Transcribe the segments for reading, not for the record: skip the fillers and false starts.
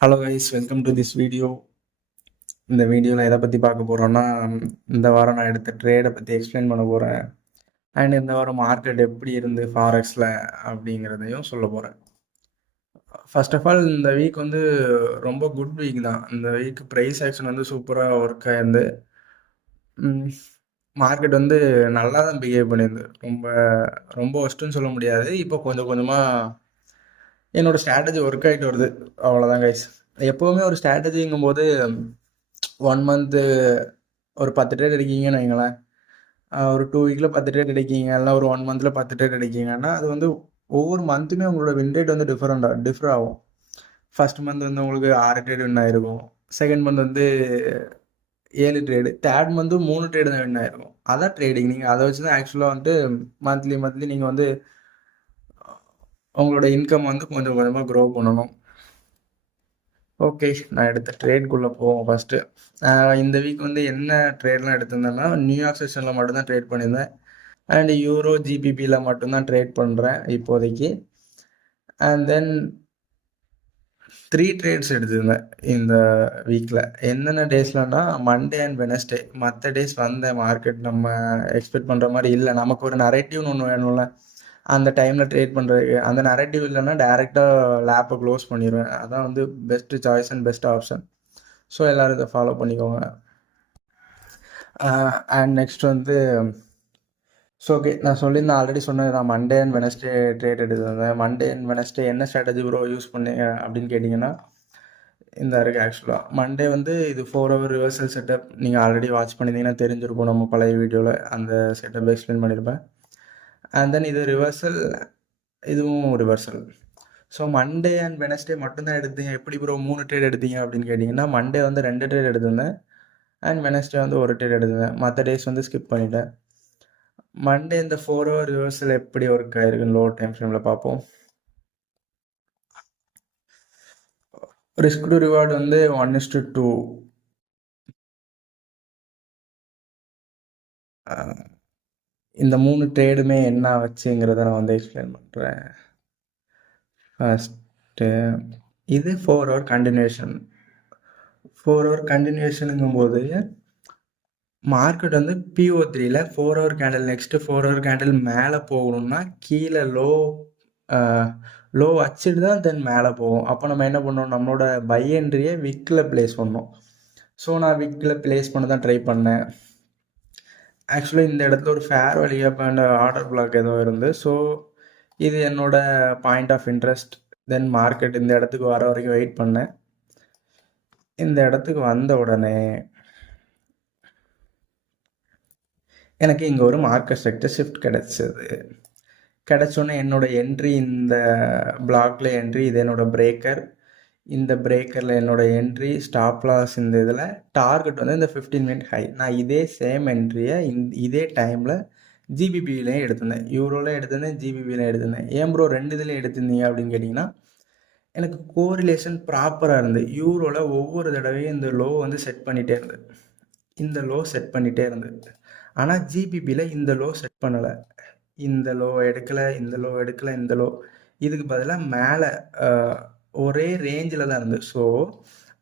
Hello guys, welcome to this video. இந்த வீடியோவில் எதை பற்றி பார்க்க போகிறோன்னா, இந்த வாரம் நான் எடுத்த ட்ரேடை பற்றி எக்ஸ்பிளைன் பண்ண போகிறேன். அண்ட் இந்த வாரம் மார்க்கெட் எப்படி இருந்து ஃபாரெக்ஸில் அப்படிங்கிறதையும் சொல்ல போகிறேன். ஃபர்ஸ்ட் ஆஃப் ஆல் இந்த வீக் வந்து ரொம்ப குட் வீக் தான். இந்த வீக் ப்ரைஸ் ஆக்ஷன் வந்து சூப்பராக ஒர்க் ஆயிருந்து. மார்க்கெட் வந்து நல்லா தான் பிஹேவ் பண்ணியிருந்து. ரொம்ப ரொம்ப ஒஸ்ட்டுன்னு சொல்ல முடியாது. இப்போ கொஞ்சம் கொஞ்சமாக என்னோட ஸ்ட்ராட்டஜி ஒர்க் ஆகிட்டு வருது. அவ்வளோதான் கைஸ். எப்போவுமே ஒரு ஸ்ட்ராட்டஜிங்கும் போது 1 மந்த்து ஒரு 10 ட்ரேட் எடுக்கீங்கன்னு வைங்களேன். ஒரு 2 வீக்கில் 10 ட்ரேட் எடுக்கீங்க, இல்லைனா ஒரு 1 மந்தில் 10 ட்ரேட் எடுக்கீங்கன்னா, அது வந்து ஒவ்வொரு மந்த்துமே உங்களோட வின் ரேட் வந்து டிஃபர் ஆகும். ஃபர்ஸ்ட் மந்த் வந்து உங்களுக்கு 6 ட்ரேட் வின் ஆயிருக்கும். செகண்ட் மந்த் வந்து 7 ட்ரேடு, தேர்ட் மந்த்து 3 ட்ரேடு தான் வின் ஆயிருக்கும். அதான் ட்ரேடிங். நீங்கள் அதை வச்சு தான் ஆக்சுவலாக வந்துட்டு மந்த்லி நீங்கள் வந்து உங்களோட இன்கம் வந்து கொஞ்சம் கொஞ்சமாக க்ரோ பண்ணணும். ஓகே, நான் எடுத்த ட்ரேட்குள்ளே போவோம் ஃபஸ்ட்டு. இந்த வீக் வந்து என்ன ட்ரேட்லாம் எடுத்திருந்தேன்னா, நியூயார்க் செஷனில் மட்டும்தான் ட்ரேட் பண்ணியிருந்தேன். அண்ட் யூரோ ஜிபிபியில் மட்டும்தான் ட்ரேட் பண்ணுறேன் இப்போதைக்கு. அண்ட் தென் 3 ட்ரேட்ஸ் எடுத்திருந்தேன் இந்த வீக்கில். என்னென்ன டேஸ்லன்னா, மண்டே அண்ட் வெனஸ்டே. மற்ற டேஸ் வந்த மார்க்கெட் நம்ம எக்ஸ்பெக்ட் பண்ணுற மாதிரி இல்லை. நமக்கு ஒரு நரேட்டிவ்னு ஒன்று வேணும்ல, அந்த டைமில் ட்ரேட் பண்ணுறதுக்கு. அந்த நரேட்டிவ் இல்லைன்னா டேரெக்டாக லேப்பை க்ளோஸ் பண்ணிடுவேன். அதான் வந்து best choice and best option. So எல்லோரும் இதை ஃபாலோ பண்ணிக்கோங்க. அண்ட் நெக்ஸ்ட் வந்து ஸோ ஓகே, நான் சொல்லியிருந்தேன், ஆல்ரெடி சொன்னது தான். மண்டே அண்ட் வெனஸ்டே ட்ரேட் எடுத்திருந்தேன். மண்டே அண்ட் வெனஸ்டே என்ன ஸ்ட்ராட்டஜி ப்ரோ யூஸ் பண்ணீங்க அப்படின்னு கேட்டிங்கன்னா, இந்த இருக்குது ஆக்சுவலாக. மண்டே வந்து இது 4 ஹவர் ரிவர்சல் செட்டப். நீங்கள் ஆல்ரெடி வாட்ச் பண்ணியிருந்தீங்கன்னா தெரிஞ்சிருக்கும், நம்ம பழைய வீடியோவில் அந்த செட்டப் எக்ஸ்பிளைன் பண்ணியிருப்பேன். அண்ட் தென் இது ரிவர்சல், இதுவும் reversal. So Monday and Wednesday மட்டும்தான் எடுத்தீங்க. எப்படி ப்ரோ 3 ட்ரேட் எடுத்தீங்க அப்படின்னு கேட்டிங்கன்னா, மண்டே வந்து 2 ட்ரேட் எடுத்திருந்தேன். அண்ட் வெனஸ்டே வந்து 1 ட்ரேட் எடுத்திருந்தேன். மற்ற டேஸ் வந்து ஸ்கிப் பண்ணிட்டேன். மண்டே இந்த 4 ஹவர் ரிவர்சல் எப்படி ஒர்க் ஆயிருக்குன்னு லோ டைம் ஃப்ரேமில் பார்ப்போம். ரிஸ்க் டு ரிவார்டு வந்து 1:2. இந்த 3 ட்ரேடுமே என்ன வச்சுங்கிறத நான் வந்து எக்ஸ்பிளைன் பண்ணுறேன். ஃபஸ்ட்டு இது 4 ஹவர் கண்டினியூஷன். 4 ஹவர் கண்டினியூஷனுங்கும்போது மார்க்கெட் வந்து PO3ல் 4 hour candle next 4 hour candle மேலே போகணும்னா கீழே லோ வச்சுட்டு தான் தென் மேலே போகும். அப்போ நம்ம என்ன பண்ணோம், நம்மளோட பை என்ட்ரியை விக்கில் ப்ளேஸ் பண்ணோம். ஸோ நான் விக்கில் ப்ளேஸ் பண்ண தான் ட்ரை பண்ணேன். ஆக்சுவலாக இந்த இடத்துல ஒரு fair value gap and order block ஏதோ இருந்து. ஸோ இது என்னோட point of interest. Then market இந்த இடத்துக்கு வர வரைக்கும் வெயிட் பண்ணேன். இந்த இடத்துக்கு வந்த உடனே எனக்கு இங்கே ஒரு மார்க்கெட் செக்டர் ஷிஃப்ட் கிடச்சோன்னே என்னோட என்ட்ரி இந்த பிளாக்ல என்ட்ரி, இது என்னோட பிரேக்கர். இந்த பிரேக்கரில் என்னோட என்ட்ரி, ஸ்டாப் லாஸ் இந்த இதில், டார்கெட் வந்து இந்த 15 மினிட் ஹை. நான் இதே சேம் என்ட்ரியை இதே டைமில் ஜிபிபிலையும் எடுத்திருந்தேன், யூரோலையும் எடுத்திருந்தேன், ஜிபிபிலையும் எடுத்திருந்தேன். ஏன் ப்ரோ 2 இதுலையும் எடுத்திருந்தீங்க அப்படின்னு கேட்டிங்கன்னா, எனக்கு கோரிலேஷன் ப்ராப்பராக இருந்து. யூரோவில் ஒவ்வொரு தடவையும் இந்த லோ வந்து செட் பண்ணிகிட்டே இருந்து, இந்த லோ செட் பண்ணிகிட்டே இருந்து. ஆனால் ஜிபிபியில் இந்த லோ செட் பண்ணலை. இந்த லோ எடுக்கலை, இந்த லோ எடுக்கலை, இந்த லோ. இதுக்கு பதிலாக மேலே ஒரே ரேஞ்சில் தான் இருந்து. ஸோ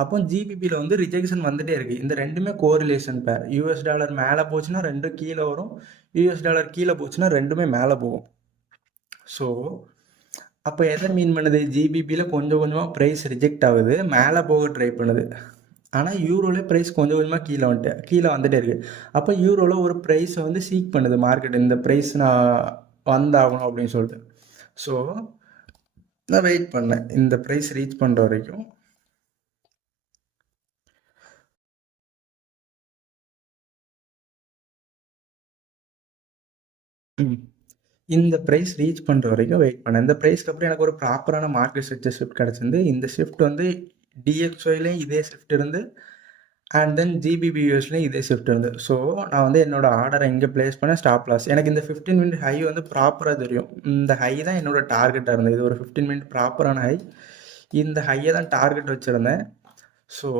அப்போ ஜிபிபியில் வந்து ரிஜெக்ஷன் வந்துகிட்டே இருக்குது. இந்த ரெண்டுமே கோரிலேஷன் பேர். யூஎஸ் டாலர் மேலே போச்சுன்னா ரெண்டும் கீழே வரும், யூஎஸ் டாலர் கீழே போச்சுன்னா ரெண்டுமே மேலே போகும். ஸோ அப்போ எதை மீன் பண்ணுது, ஜிபிபியில் கொஞ்சம் கொஞ்சமாக ப்ரைஸ் ரிஜெக்ட் ஆகுது, மேலே போக ட்ரை பண்ணுது. ஆனால் யூரோவில் ப்ரைஸ் கொஞ்சம் கொஞ்சமாக கீழே வந்துட்டே இருக்குது. அப்போ யூரோவில் ஒரு ப்ரைஸை வந்து சீக் பண்ணுது மார்க்கெட், இந்த ப்ரைஸ் நான் வந்தாகணும் அப்படின்னு சொல்லிட்டு. ஸோ நான் வெயிட் பண்ணேன் இந்த ப்ரைஸ் ரீச் பண்ணுற வரைக்கும். இந்த ப்ரைஸ் ரீச் பண்ணுற வரைக்கும் வெயிட் பண்ணேன். இந்த ப்ரைஸ்க்கு அப்புறம் எனக்கு ஒரு ப்ராப்பரான மார்க்கெட் செக்டர் ஷிஃப்ட் கிடச்சிருந்து. இந்த ஷிஃப்ட் வந்து டிஎக்ஸ்ஒய்லேயும் இதே ஷிஃப்ட் இருந்து, அண்ட் தென் ஜிபிபியூஎஸ்லேயும் இதே ஷிஃப்ட் இருந்து. ஸோ நான் வந்து என்னோட ஆர்டரை இங்கே ப்ளேஸ் பண்ண ஸ்டாப் லாஸ். எனக்கு இந்த 15 மினிட் ஹை வந்து ப்ராப்பராக தெரியும். இந்த ஹை தான் என்னோட டார்கெட்டாக இருந்தது. இது ஒரு 15 மினிட் ப்ராப்பரான ஹை. இந்த ஹையை தான் டார்கெட் வச்சுருந்தேன். ஸோ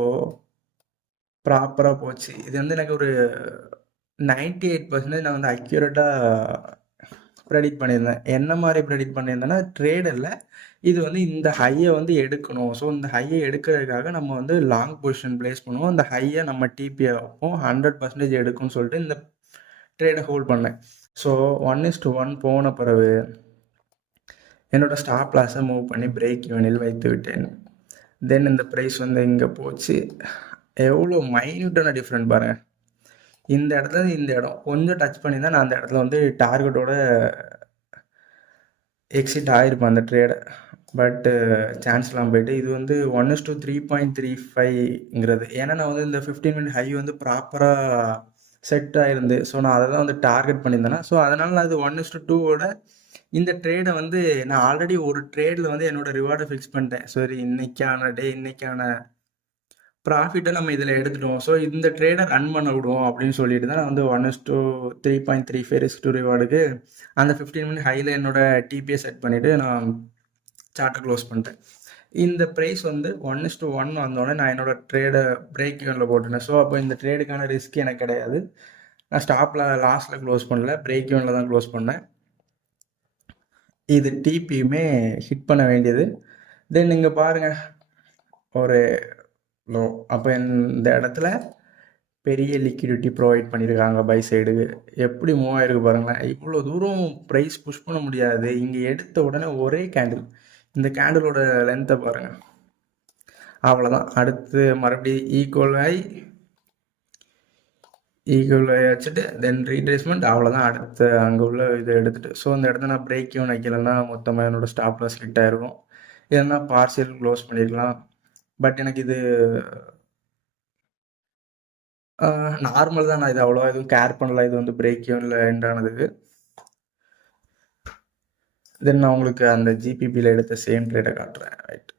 ப்ராப்பராக போச்சு. இது வந்து எனக்கு ஒரு 98% நான் வந்து அக்யூரேட்டாக ப்ரெடிக்ட் பண்ணியிருந்தேன். என்ன மாதிரி ப்ரெடிக்ட் பண்ணியிருந்தேன்னா, ட்ரேடரில் இது வந்து இந்த ஹையை வந்து எடுக்கணும். ஸோ இந்த ஹையை எடுக்கிறதுக்காக நம்ம வந்து லாங் பொசிஷன் பிளேஸ் பண்ணுவோம். அந்த ஹையை நம்ம டிபியை வைப்போம். 100% எடுக்கும்னு சொல்லிட்டு இந்த ட்ரேடை ஹோல்ட் பண்ணேன். ஸோ 1:1 போன பிறகு என்னோட ஸ்டாப் லாஸை மூவ் பண்ணி பிரேக் ஈவனில் வைத்து விட்டேன். தென் இந்த ப்ரைஸ் வந்து இங்கே போச்சு. எவ்வளோ மைன்யூட்டான டிஃப்ரெண்ட் பாருங்கள். இந்த இடத்துல இந்த இடம் கொஞ்சம் டச் பண்ணி தான் நான் அந்த இடத்துல வந்து டார்கெட்டோட எக்ஸிட் ஆகிருப்பேன் அந்த ட்ரேடை. பட்டு சான்ஸ்லாம் போயிட்டு இது வந்து 1:3.35ங்கிறது. ஏன்னா நான் வந்து இந்த 15 மினிட் ஹை வந்து ப்ராப்பராக செட் ஆகிருந்து. ஸோ நான் அதை தான் வந்து டார்கெட் பண்ணியிருந்தேன்னா, ஸோ அதனால் நான் இது 1:2வோட இந்த ட்ரேடை வந்து நான் ஆல்ரெடி ஒரு ட்ரேடில் வந்து என்னோட ரிவார்டை ஃபிக்ஸ் பண்ணிட்டேன். சரி இன்னைக்கான ப்ராஃபிட்டை நம்ம இதில் எடுத்துட்டோம். ஸோ இந்த ட்ரேடை ரன் பண்ண விடுவோம் அப்படின்னு சொல்லிட்டு தான் நான் வந்து 1:3.35 ரிஸ்க் டு ரிவார்டுக்கு அந்த 15 மினிட் ஹையில் என்னோட டிபியை செட் பண்ணிவிட்டு நான் சார்ட்டை க்ளோஸ் பண்ணிட்டேன். இந்த ப்ரைஸ் வந்து 1:1 வந்தோடனே நான் என்னோட ட்ரேடை பிரேக் ஈவனில் போட்டுட்டேன். ஸோ அப்போ இந்த ட்ரேடுக்கான ரிஸ்க் எனக்கு கிடையாது. நான் ஸ்டாப்பில் லாஸ்ட்டில் க்ளோஸ் பண்ணல, பிரேக் ஈவனில் தான் க்ளோஸ் பண்ணேன். இது டிபியுமே ஹிட் பண்ண வேண்டியது. தென் இங்கே பாருங்கள் ஒரு லோ. அப்போ இந்த இடத்துல பெரிய லிக்விடிட்டி ப்ரொவைட் பண்ணியிருக்காங்க பை சைடுக்கு. எப்படி மூவ் ஆகிருக்கு பாருங்களேன். இவ்வளோ தூரம் ப்ரைஸ் புஷ் பண்ண முடியாது. இங்கே எடுத்த உடனே ஒரே கேண்டில், இந்த கேண்டிலோட லென்த்தை பாருங்கள். அவ்வளோதான். அடுத்து மறுபடியும் ஈக்குவல் ஹை வச்சுட்டு தென் ரீட்ரேஸ்மெண்ட். அவ்வளோதான். அடுத்து அங்கே உள்ள இதை எடுத்துகிட்டு ஸோ இந்த இடத்த நான் பிரேக் ஈவன் வைக்கலன்னா மொத்தமாக என்னோட ஸ்டாப் லாஸ் ஹிட் ஆகிருக்கும். இல்லைன்னா பார்சியல் க்ளோஸ் பண்ணிடலாம். பட் எனக்கு இது நார்மல் தான். நான் இது அவ்வளோவா எதுவும் கேர் பண்ணல. இது வந்து பிரேக் ஈவனில் எண்ட் ஆனதுக்கு. தென் நான் உங்களுக்கு அந்த ஜிபிபியில் எடுத்த சேம் ட்ரேடை காட்டுறேன். ரைட்.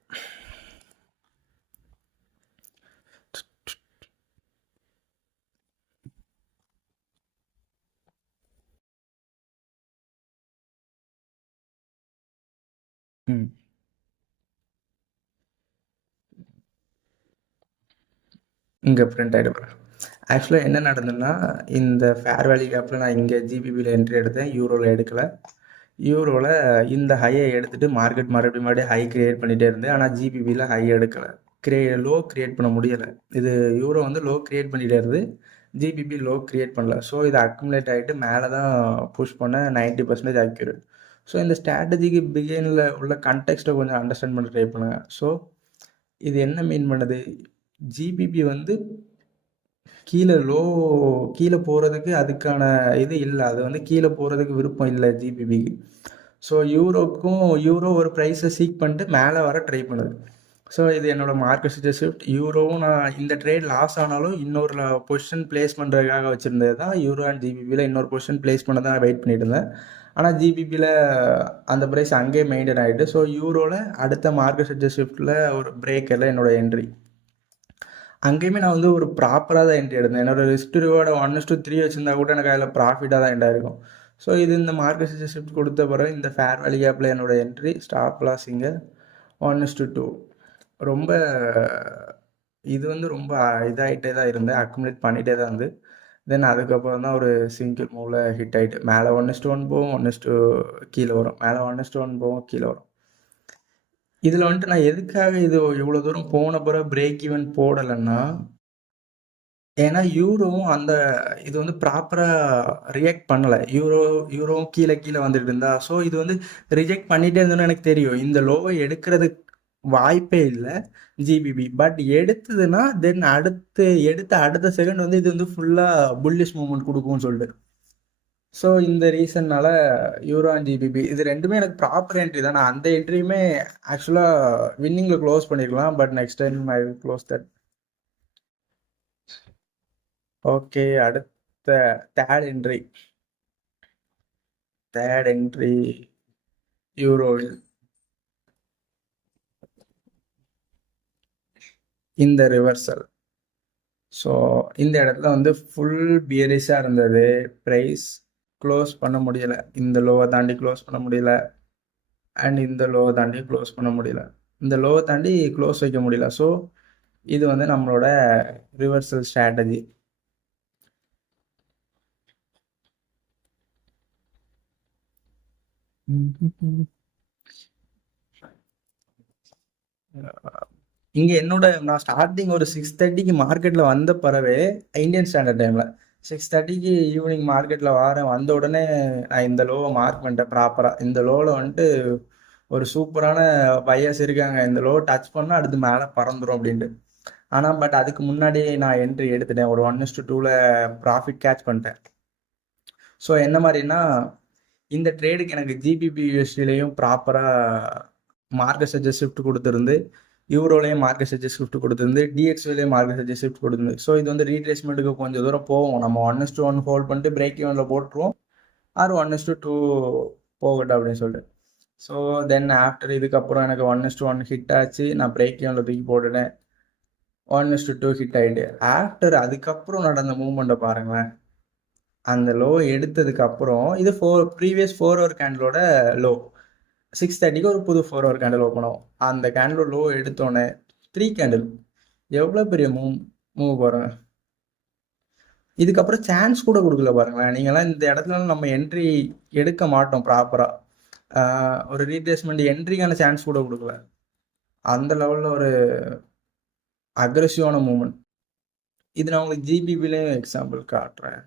இங்கே பிரிண்ட் ஆகிட்டு போகிறேன். ஆக்சுவலாக என்ன நடந்ததுன்னா, இந்த ஃபேர் வேல்யூ கேப்பில் நான் இங்கே ஜிபிபியில் என்ட்ரி எடுத்தேன், யூரோவில் எடுக்கலை. யூரோவில் இந்த ஹையை எடுத்துகிட்டு மார்க்கெட் மறுபடியும் ஹை க்ரியேட் பண்ணிகிட்டே இருந்தேன். ஆனால் ஜிபிபியில் ஹை எடுக்கலை, லோ க்ரியேட் பண்ண முடியலை. இது யூரோ வந்து லோ க்ரியேட் பண்ணிகிட்டே இருந்து, ஜிபிபி லோ க்ரியேட் பண்ணல. ஸோ இது அக்குமுலேட் ஆகிட்டு மேலே தான் புஷ் பண்ண 90% அக்யூரேட். ஸோ இந்த ஸ்ட்ராட்டஜிக்கு பிகினில் உள்ள கண்டெக்ஸ்ட்டை கொஞ்சம் அண்டர்ஸ்டாண்ட் பண்ண ட்ரை பண்ணுங்கள். ஸோ இது என்ன மீன் பண்ணுது, ஜிபிபி வந்து கீழே போகிறதுக்கு அதுக்கான இது இல்லை. அது வந்து கீழே போகிறதுக்கு விருப்பம் இல்லை ஜிபிபிக்கு. ஸோ யூரோ ஒரு ப்ரைஸை சீக் பண்ணிட்டு மேலே வர ட்ரை பண்ணுது. ஸோ இது என்னோட மார்க்கெட் ஷிஃப்ட். யூரோவும் நான் இந்த ட்ரேட் லாஸ் ஆனாலும் இன்னொரு பொசிஷன் பிளேஸ் பண்ணுறதுக்காக வச்சுருந்தது தான். யூரோ அண்ட் ஜிபிபியில் இன்னொரு பொசிஷன் பிளேஸ் பண்ண தான் வெயிட் பண்ணிட்டு இருந்தேன். ஆனால் ஜிபிபியில் அந்த ப்ரைஸ் அங்கேயே மெயின்டைன் ஆகிட்டு. ஸோ யூரோவில் அடுத்த மார்க்கெட் ஷிஃப்ட்டில் ஒரு பிரேக்கரில் என்னோட என்ட்ரி. அங்கேயுமே நான் வந்து ஒரு ப்ராப்பராக தான் என்ட்ரி எடுத்தேன். என்னோட ரிஸ்க் ரிவார்டை 1:3 வச்சுருந்தா கூட எனக்கு அதில் ப்ராஃபிட்டாக தான் எண்ட் ஆகிருக்கும். ஸோ இது இந்த மார்க்கெட் ஷிஃப்ட் கொடுத்த பிறகு இந்த ஃபேர் வேல்யூ கேப்பில் என்னோட என்ட்ரி, ஸ்டாப் லாஸ் இங்கே 1:2. ரொம்ப இது வந்து ரொம்ப இதாகிட்டே தான் இருந்தேன், அக்குமுலேட் பண்ணிகிட்டே தான் இருந்து. தென் அதுக்கப்புறம் தான் ஒரு சிங்கிள் மூவில் ஹிட் ஆகிட்டு மேலே 1:1 போகும், 1:2 கீழே வரும், மேலே 1:1 போகும், கீழே வரும். இதில் வந்துட்டு நான் எதுக்காக இது இவ்வளோ தூரம் போன பிறகு பிரேக் ஈவன் போடலைன்னா, ஏன்னா யூரோவும் அந்த இது வந்து ப்ராப்பராக ரியாக்ட் பண்ணலை. யூரோவும் கீழே வந்துட்டு இருந்தா. ஸோ இது வந்து ரிஜெக்ட் பண்ணிகிட்டே இருந்தோன்னு எனக்கு தெரியும். இந்த லோவை எடுக்கிறதுக்கு வாய்ப்பே இல்லை ஜிபிபி. பட் எடுத்ததுன்னா தென் அடுத்த செகண்ட் வந்து இது வந்து ஃபுல்லாக புல்லிஷ் மூவ்மெண்ட் கொடுக்கும்னு சொல்லிட்டு. ஸோ இந்த ரீசன்னால யூரோ அண்ட் ஜிபிபி இது ரெண்டுமே எனக்கு ப்ராப்பர் என்ட்ரி தான். நான் அந்த என்ட்ரியுமே ஆக்சுவலாக வின்னிங்கில் க்ளோஸ் பண்ணிருக்கலாம். But next time I will close that. Okay, அடுத்த தேர்ட் என்ட்ரி யூரோவில் இந்த ரிவர்சல். ஸோ இந்த இடத்துல வந்து ஃபுல் பியரிஷாக இருந்தது. ப்ரைஸ் க்ளோஸ் பண்ண முடியலை, இந்த லோவை தாண்டி க்ளோஸ் பண்ண முடியல, அண்ட் இந்த லோவை தாண்டி க்ளோஸ் பண்ண முடியல, இந்த லோவை தாண்டி க்ளோஸ் வைக்க முடியல. ஸோ இது வந்து நம்மளோட ரிவர்சல் ஸ்ட்ராட்டஜி. இங்கே நான் ஸ்டார்டிங் ஒரு 6:30க்கு மார்க்கெட்டில் வந்த பிறவே இந்தியன் ஸ்டாண்டர்ட் டைமில் 6:30க்கு ஈவினிங் மார்க்கெட்டில் வந்த உடனே நான் இந்த லோவை மார்க் பண்ணிட்டேன் ப்ராப்பராக. இந்த லோவில் வந்துட்டு ஒரு சூப்பரான பையர்ஸ் இருக்காங்க, இந்த லோ டச் பண்ணால் அடுத்து மேலே பறந்துடும் அப்படின்ட்டு. ஆனால் பட் அதுக்கு முன்னாடி நான் என்ட்ரி எடுத்துட்டேன், ஒரு 1:2ல ப்ராஃபிட் கேட்ச் பண்ணிட்டேன். ஸோ என்ன மாதிரின்னா, இந்த ட்ரேடுக்கு எனக்கு ஜிபிபி யூஎஸ்டிலையும் ப்ராப்பராக மார்க்கெட் சஜஸ்ட் ஷிஃப்ட் கொடுத்துருந்து, யூரோலையும் மார்க்கெட் சஜஸ்ட் ஷிஃப்ட் கொடுத்துருந்து, டிஎக்ஸ்விலையும் மார்க்கெட் சஜஸ்ட் ஷிஃப்ட் கொடுத்துருந்து. ஸோ இது வந்து ரீட்ரேஸ்மெண்ட்டுக்கு கொஞ்சம் தூரம் போவோம். நம்ம 1:1 ஹோல்ட் பண்ணிட்டு பிரேக் ஈவனில் போட்டுருவோம், ஆர் 1:2 போகட்டும் அப்படின்னு சொல்லிட்டு. ஸோ தென் ஆஃப்டர் இதுக்கப்புறம் எனக்கு 1:1 ஹிட் ஆச்சு, நான் பிரேக் ஈவனில் தூக்கி போட்டுட்டேன். 1:2 ஹிட் ஆகிட்டு ஆஃப்டர் அதுக்கப்புறம் நடந்த மூவ்மெண்ட்டை பாருங்களேன். அந்த லோ எடுத்ததுக்கு அப்புறம் இது ப்ரீவியஸ் 4 ஹவர் கேண்டிலோட லோ. 6:30க்கு ஒரு புது 4 ஹவர் கேண்டில் ஓப்பன் ஆகும். அந்த கேண்டில் லோ எடுத்தோடனே 3 கேண்டில் எவ்வளோ பெரிய மூவ் பாருங்க. இதுக்கப்புறம் சான்ஸ் கூட கொடுக்கல பாருங்களேன். நீங்களாம் இந்த இடத்துல நம்ம என்ட்ரி எடுக்க மாட்டோம் ப்ராப்பராக. ஒரு ரீட்ரேஸ்மெண்ட் என்ட்ரிக்கான சான்ஸ் கூட கொடுக்கல. அந்த லெவலில் ஒரு அக்ரெசிவான மூவ்மெண்ட். இது நான் உங்களுக்கு ஜிபிபிலையும் எக்ஸாம்பிள் காட்டுறேன்.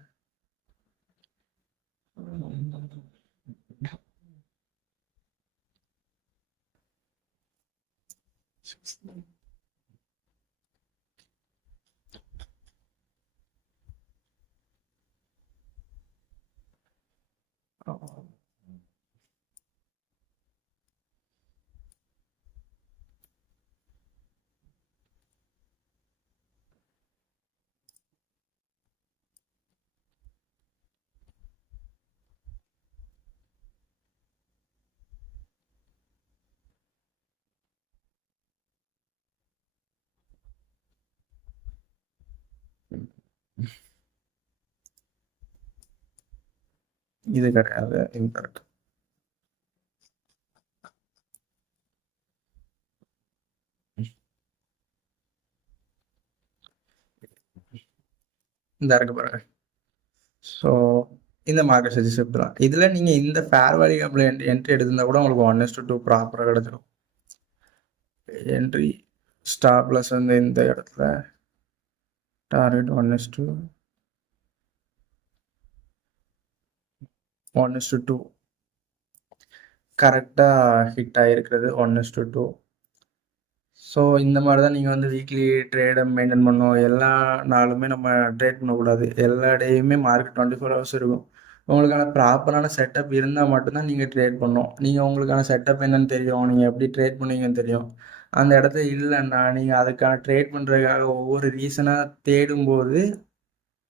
இது கிடையாது, இன்கரெக்ட். இந்த இருக்கு பாருங்க. ஸோ இந்த மார்க்கெட் சஜஸ்ட் தான். இதில் நீங்கள் இந்த ஃபேர் வேல்யூ கேப்பில் என்ட்ரி எடுத்திருந்தா கூட உங்களுக்கு 1:2 ப்ராப்பராக கிடச்சிடும். என்ட்ரி ஸ்டாப் ப்ளஸ் வந்து இந்த இடத்துல டார்கெட் 1:2 கரெக்டாக ஹிட் ஆகிருக்கிறது 1:2. ஸோ இந்த மாதிரி தான் நீங்கள் வந்து வீக்லி ட்ரேடை மெயின்டைன் பண்ணணும். எல்லா நாளுமே நம்ம ட்ரேட் பண்ணக்கூடாது. எல்லா டேயுமே மார்க்கெட் 24 ஹவர்ஸ் இருக்கும். உங்களுக்கான ப்ராப்பரான செட்டப் இருந்தால் மட்டும்தான் நீங்கள் ட்ரேட் பண்ணணும். நீங்கள் உங்களுக்கான செட்டப் என்னன்னு தெரியும், நீங்கள் எப்படி ட்ரேட் பண்ணுவீங்கன்னு தெரியும். அந்த இடத்துல இல்லைன்னா நீங்கள் அதுக்கான ட்ரேட் பண்ணுறதுக்காக ஒவ்வொரு ரீசனாக தேடும்போது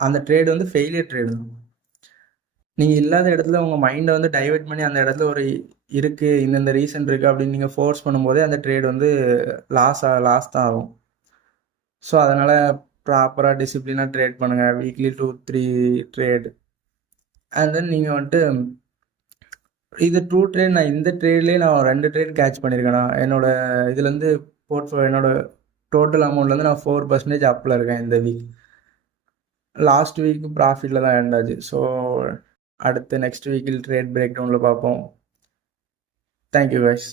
அந்த ட்ரேடு வந்து ஃபெயிலியர் ட்ரேடு தான். நீங்கள் இல்லாத இடத்துல உங்கள் மைண்டை வந்து டைவெர்ட் பண்ணி அந்த இடத்துல ஒரு இருக்குது, இந்தந்த ரீசன் இருக்குது அப்படின்னு நீங்கள் ஃபோர்ஸ் பண்ணும்போதே அந்த ட்ரேட் வந்து லாஸ் தான் ஆகும். ஸோ அதனால் ப்ராப்பராக டிசிப்ளினாக ட்ரேட் பண்ணுங்கள். Weekly 2-3 trade. அண்ட் தென் நீங்கள் வந்துட்டு இது 2 ட்ரேட். நான் இந்த ட்ரேட்லேயே நான் 2 ட்ரேட் கேட்ச் பண்ணியிருக்கேன். நான் என்னோட இதுலேருந்து என்னோட டோட்டல் அமௌண்ட்லேருந்து நான் 4% அப்பில் இருக்கேன் இந்த வீக். லாஸ்ட் வீக் ப்ராஃபிட்டில் தான் எண்டாச்சு. ஸோ அடுத்து நெக்ஸ்ட் வீக்கில் ட்ரேட் பிரேக் டவுனில் பார்ப்போம். Thank you guys.